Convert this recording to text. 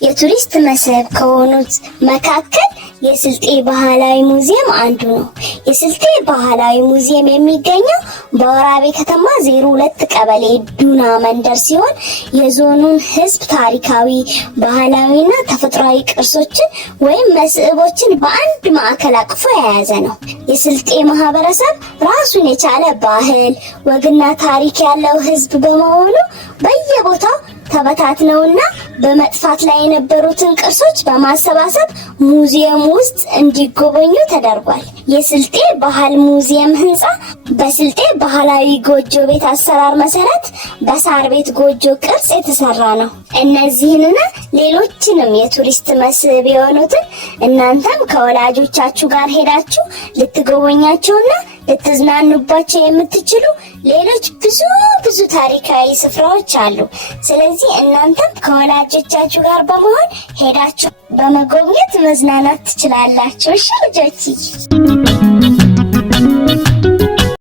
የቱሪስት መስህብ ከሆኑት መካከል የስልጤ ባህላዊ ሙዚየም አንዱ ነው። የስልጤ ባህላዊ ሙዚየም የሚገኘው በወራቤ ከተማ 02 ቀበሌ ዱና መንደር ሲሆን የዞኑን ሕዝብ ታሪካዊ፣ ባህላዊና ተፈጥሯዊ ቅርሶችን ወይም መስህቦችን በአንድ ማዕከል አቅፎ የያዘ ነው። የስልጤ ማህበረሰብ ራሱን የቻለ ባህል፣ ወግና ታሪክ ያለው ሕዝብ በመሆኑ በየቦታው ተበታትነውና በመጥፋት ላይ የነበሩትን ቅርሶች በማሰባሰብ ሙዚየም ውስጥ እንዲጎበኙ ተደርጓል። የስልጤ ባህል ሙዚየም ህንጻ በስልጤ ባህላዊ ጎጆ ቤት አሰራር መሰረት በሳር ቤት ጎጆ ቅርጽ የተሰራ ነው። እነዚህንና ሌሎችንም የቱሪስት መስህብ የሆኑትን እናንተም ከወላጆቻችሁ ጋር ሄዳችሁ ልትጎበኛቸውና ልትዝናኑባቸው የምትችሉ ሌሎች ብዙ ታሪካዊ ስፍራዎች አሉ። ስለዚህ እናንተም ከወላጆቻችሁ ጋር በመሆን ሄዳችሁ በመጎብኘት መዝናናት ትችላላችሁ። እሺ ልጆች?